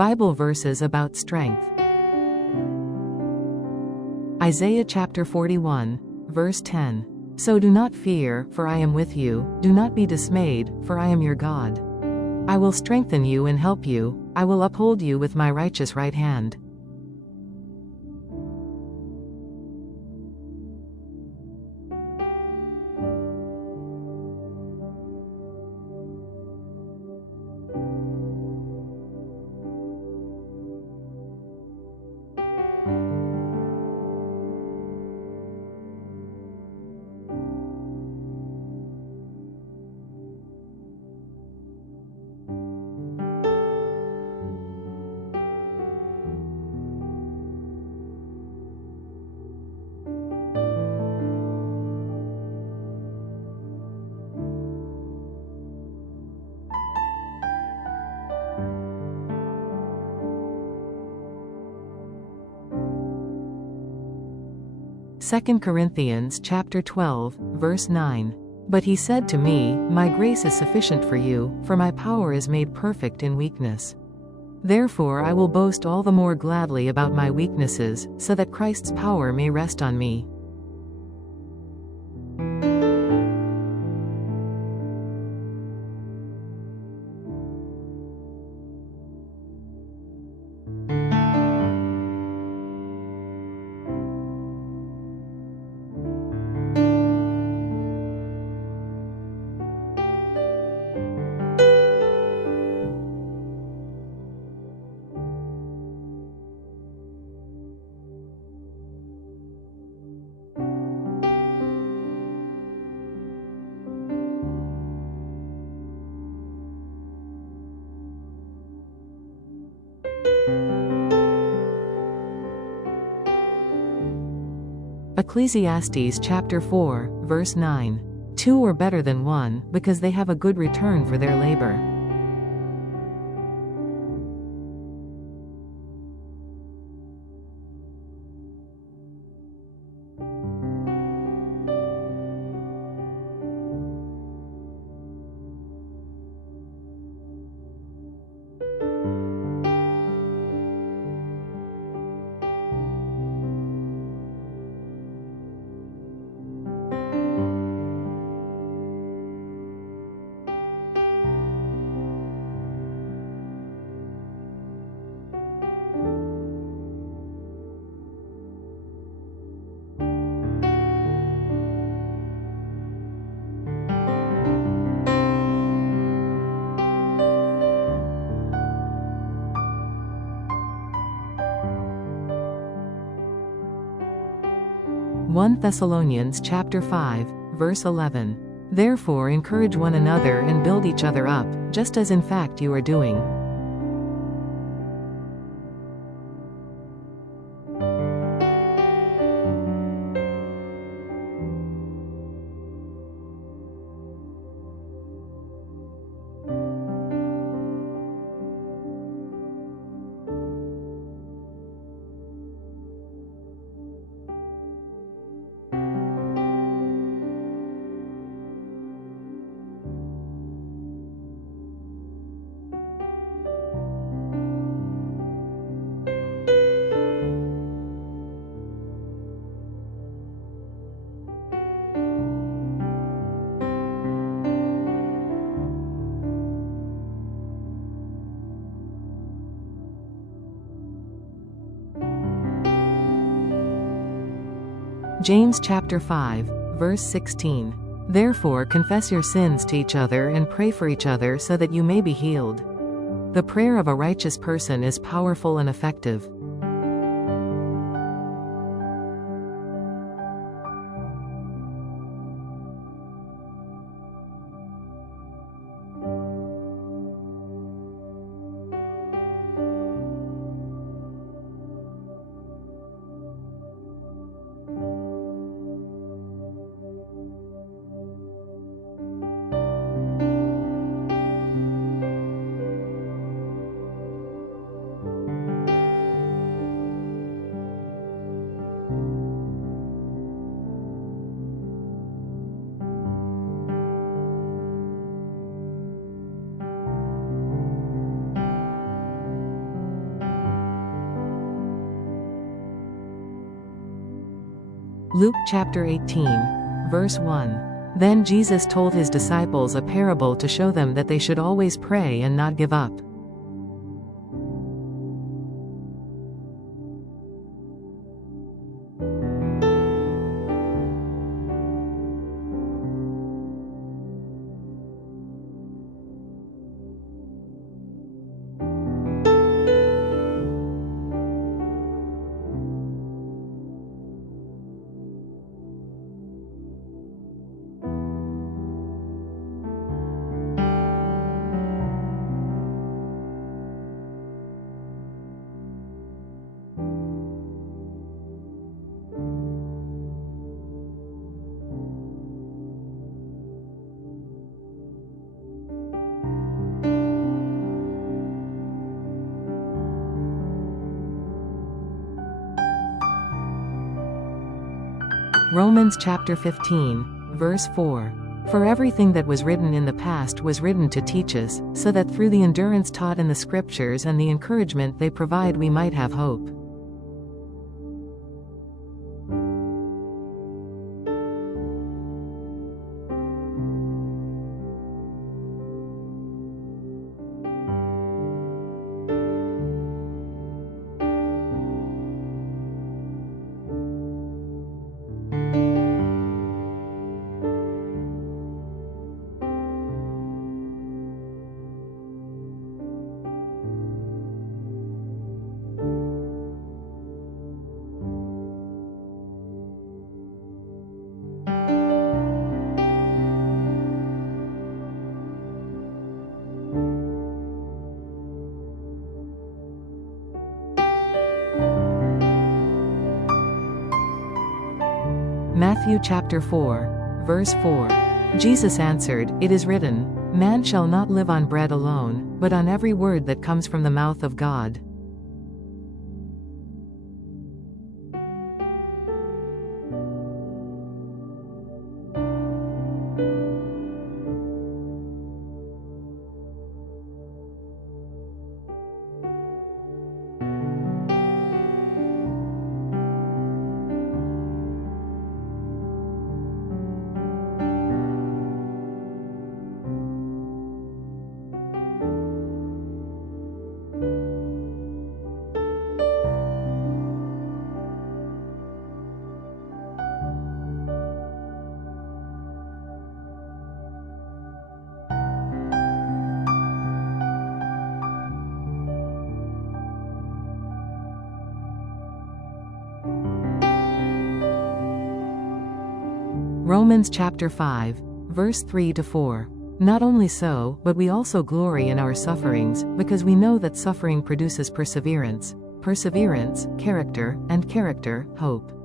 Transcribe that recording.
Bible verses about strength. Isaiah chapter 41, verse 10. So do not fear, for I am with you, do not be dismayed, for I am your God. I will strengthen you and help you, I will uphold you with my righteous right hand. Second Corinthians chapter 12, verse 9. But he said to me, My grace is sufficient for you, for my power is made perfect in weakness. Therefore I will boast all the more gladly about my weaknesses, so that Christ's power may rest on me. Ecclesiastes chapter 4, verse 9. Two are better than one, because they have a good return for their labor. One Thessalonians chapter 5, verse 11. Therefore encourage one another and build each other up, just as in fact you are doing. James chapter 5, verse 16. Therefore confess your sins to each other and pray for each other so that you may be healed. The prayer of a righteous person is powerful and effective. Luke chapter 18, verse 1. Then Jesus told his disciples a parable to show them that they should always pray and not give up. Romans chapter 15, verse 4. For everything that was written in the past was written to teach us, so that through the endurance taught in the Scriptures and the encouragement they provide we might have hope. Matthew chapter 4, verse 4. Jesus answered, It is written, Man shall not live on bread alone, but on every word that comes from the mouth of God. Romans chapter 5, verse 3-4. Not only so, but we also glory in our sufferings, because we know that suffering produces perseverance, perseverance, character, and character, hope.